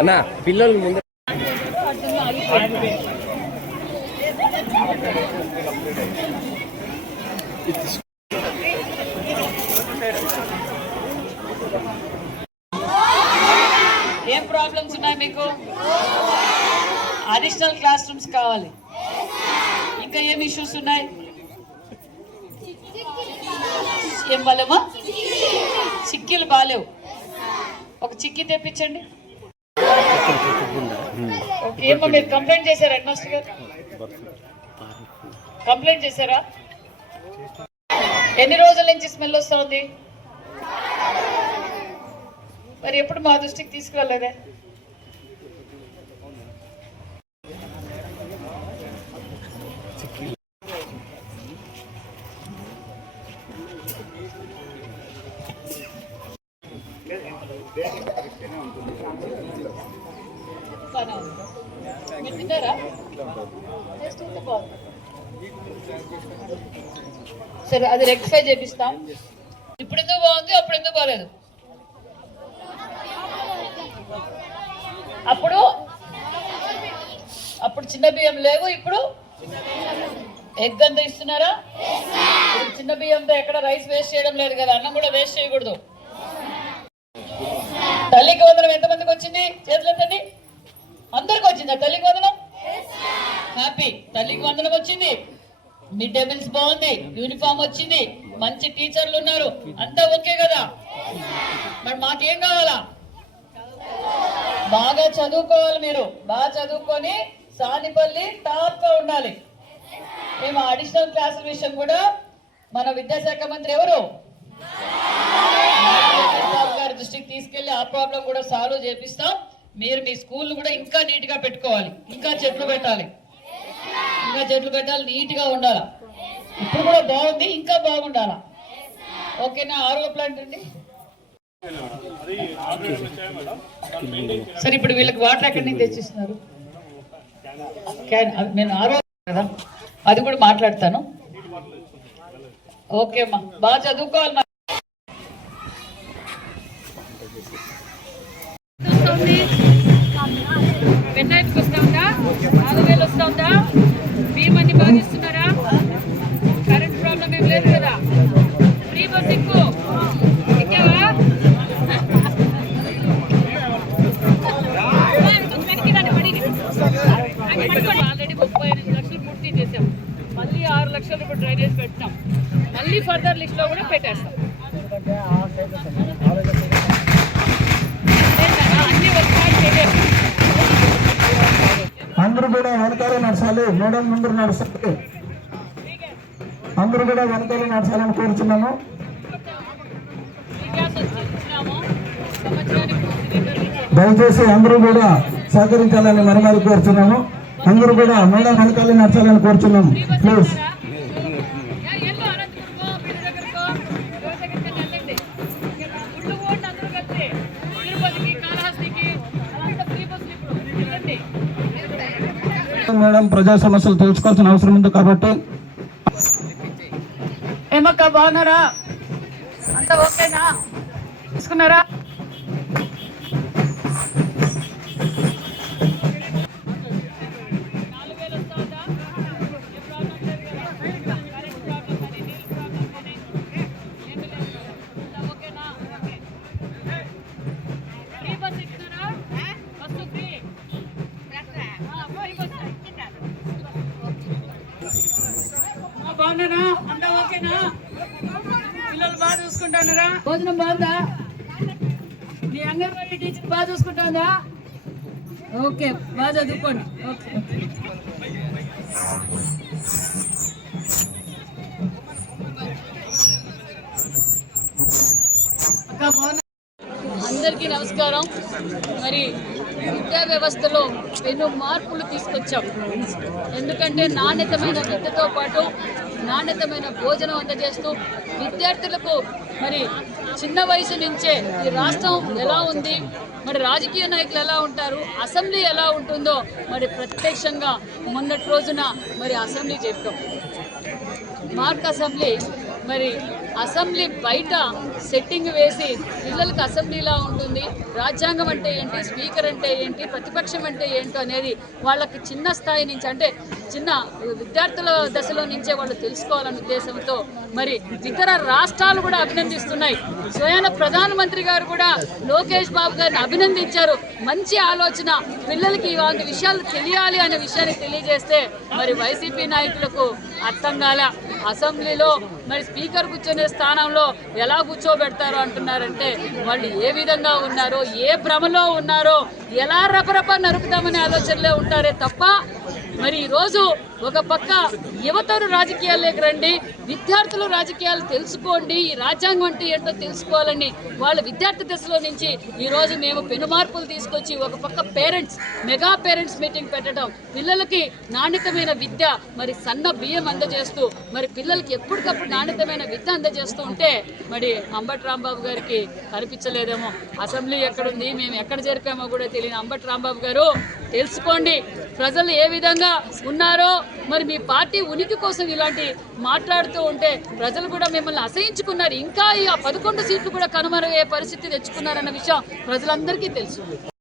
అన్న పిల్లలు ముందు ఏం ప్రాబ్లమ్స్ ఉన్నాయి మీకు? అడిషనల్ క్లాస్ రూమ్స్ కావాలి. ఇంకా ఏం ఇష్యూస్ ఉన్నాయి? ఏం బాలేమా చిక్కీలు బాలేవు. ఒక చిక్కీ తెప్పించండి. ఏమో మీరు కంప్లైంట్ చేశారా హెడ్ మాస్టర్ గారు? కంప్లైంట్ చేశారా? ఎన్ని రోజుల నుంచి స్మెల్ వస్తుంది? మరి ఎప్పుడు మా దృష్టికి తీసుకురాలేదే బాగానే ఉంది. మీరు తిన్నారా టేస్ట్ అయితే బాగుంది సరే అది రెక్టిఫై చేపిస్తాం. ఇప్పుడు ఎందుకు బాగుంది అప్పుడు ఎందుకు బాగలేదు అప్పుడు అప్పుడు చిన్న బియ్యం లేవు ఇప్పుడు ఎగ్ అంతా ఇస్తున్నారా? చిన్న బియ్యంతో ఎక్కడ రైస్ వేస్ట్ చేయడం లేదు కదా అన్నం కూడా వేస్ట్ చేయకూడదు. తల్లికి వందనం ఎంతమందికి వచ్చింది? చేతులు వచ్చిందా తల్లికి వందనం హ్యాపీ తల్లికి వందనం వచ్చింది. మిడ్ డే మీల్స్ బాగుంది యూనిఫామ్ వచ్చింది మంచి టీచర్లు ఉన్నారు అంతా ఓకే కదా? మరి మాకేం కావాలా? బాగా చదువుకోవాలి మీరు. బాగా చదువుకొని సానిపల్లి టాప్గా ఉండాలి. మేము అడిషనల్ క్లాసుల విషయం కూడా మన విద్యాశాఖ మంత్రి ఎవరు? గారి దృష్టికి తీసుకెళ్ళి ఆ ప్రాబ్లం కూడా సాల్వ్ చేపిస్తాం. మీరు మీ స్కూల్ కూడా ఇంకా నీట్గా పెట్టుకోవాలి. ఇంకా చెట్లు పెట్టాలి ఇంకా చెట్లు పెట్టాలి నీట్గా ఉండాలా? ఇప్పుడు కూడా బాగుంది ఇంకా బాగుండాలా? ఓకేనా? ఆరో ప్లాంట్ అండి. సరే ఇప్పుడు వీళ్ళకి వాటర్ ఎక్కడి నుంచి తెచ్చిస్తున్నారు? క్యాన్ నేను ఆరో కదా? అది కూడా మాట్లాడతాను. ఓకే అమ్మా. బాగా చదువుకోవాలి మరి. పెన్నాయికి వస్తా ఉందా నాలుగు వేలు వస్తా ఉందా భీమని బాధిస్తున్నారా కరెంట్ ప్రాబ్లం ఏం లేదు కదా? ఫ్రీ బస్ ఎక్కువ. ఎక్కావా? ఆల్రెడీ ముప్పై ఎనిమిది లక్షలు పూర్తి చేసాం. మళ్ళీ ఆరు లక్షలు ఇప్పుడు డ్రైనేజ్ పెడతాం మళ్ళీ ఫర్దర్ లిస్ట్లో కూడా పెట్టేస్తాం ఏంటన్నా, అన్ని వస్తాయి చేయలేదు అందరూ కూడా వెనకాల నడచాలి. మేడం ముందు నడుస్తుంది అందరూ కూడా వెనకాల నడచాలని కోరుతున్నాము దయచేసి అందరూ కూడా సహకరించాలని మరమారి కోరుతున్నాము అందరూ కూడా మేడం వెనకాల నడచాలని కోరుతున్నాము ప్లీజ్. మేడం. ప్రజా సమస్యలు తెలుసుకోవాల్సిన అవసరం ఉంది కాబట్టి. ఏమక్క బాగున్నారా? అంతా ఓకేనా? తీసుకున్నారా? పిల్లలు బాగా చూసుకుంటున్నారా? భోజనం బాగుందా? మీ అంగన్వాడీ టీచర్ బాగా చూసుకుంటుందా? ఓకే బాగా చదువుకోండి. ఓకే. అందరికీ నమస్కారం. మరి విద్యా వ్యవస్థలో ఎన్నో మార్పులు తీసుకొచ్చాం. ఎందుకంటే నాణ్యతమైన విద్యతో పాటు నాణ్యతమైన భోజనం అందజేస్తూ విద్యార్థులకు మరి చిన్న వయసు నుంచే ఈ రాష్ట్రం ఎలా ఉంది మరి రాజకీయ నాయకులు ఎలా ఉంటారు అసెంబ్లీ ఎలా ఉంటుందో మరి ప్రత్యక్షంగా మొన్నటి రోజున మరి అసెంబ్లీ చెప్పాం. మార్క్ అసెంబ్లీ మరి అసెంబ్లీ బయట సెట్టింగ్ వేసి పిల్లలకు అసెంబ్లీలా ఉంటుంది. రాజ్యాంగం అంటే ఏంటి? స్పీకర్ అంటే ఏంటి? ప్రతిపక్షం అంటే ఏంటో అనేది వాళ్ళకి చిన్న స్థాయి నుంచి అంటే చిన్న విద్యార్థుల దశలో నుంచే వాళ్ళు తెలుసుకోవాలనే ఉద్దేశంతో మరి ఇతర రాష్ట్రాలు కూడా అభినందిస్తున్నాయి. స్వయాన ప్రధానమంత్రి గారు కూడా లోకేష్ బాబు గారిని అభినందించారు. మంచి ఆలోచన. పిల్లలకి ఇలాంటి విషయాలు తెలియాలి అనే విషయాన్ని తెలియజేస్తే మరి వైసీపీ నాయకులకు అర్థం కాల. అసెంబ్లీలో మరి స్పీకర్ కూర్చొనే స్థానంలో ఎలా కూర్చోబెడతారు అంటున్నారంటే వాళ్ళు ఏ విధంగా ఉన్నారో ఏ భ్రమలో ఉన్నారో ఎలా రపరప నరుపుదామనే ఆలోచనలే ఉంటారే తప్ప మరి ఈరోజు ఒక పక్క యువతరు రాజకీయాల్లోకి రండి విద్యార్థులు రాజకీయాలు తెలుసుకోండి ఈ రాజ్యాంగం అంటే ఏంటో తెలుసుకోవాలని వాళ్ళ విద్యార్థి దశలో నుంచి ఈరోజు మేము పెను మార్పులు తీసుకొచ్చి ఒక పక్క పేరెంట్స్ మెగా పేరెంట్స్ మీటింగ్ పెట్టడం పిల్లలకి నాణ్యతమైన విద్య మరి సన్న బియ్యం అందజేస్తూ మరి పిల్లలకి ఎప్పటికప్పుడు నాణ్యతమైన విద్య అందజేస్తూ ఉంటే మరి అంబటి రాంబాబు గారికి కనిపించలేదేమో. అసెంబ్లీ ఎక్కడుంది మేము ఎక్కడ జరిపామో కూడా తెలియని అంబటి రాంబాబు గారు తెలుసుకోండి. ప్రజలు ఏ విధంగా ఉన్నారో మరి మీ పార్టీ ఉనికి కోసం ఇలాంటి మాట్లాడుతూ ఉంటే ప్రజలు కూడా మిమ్మల్ని అసహించుకున్నారు. ఇంకా ఈ పదకొండు సీట్లు కూడా కనుమరుగే పరిస్థితి తెచ్చుకున్నారన్న విషయం ప్రజలందరికీ తెలుసు.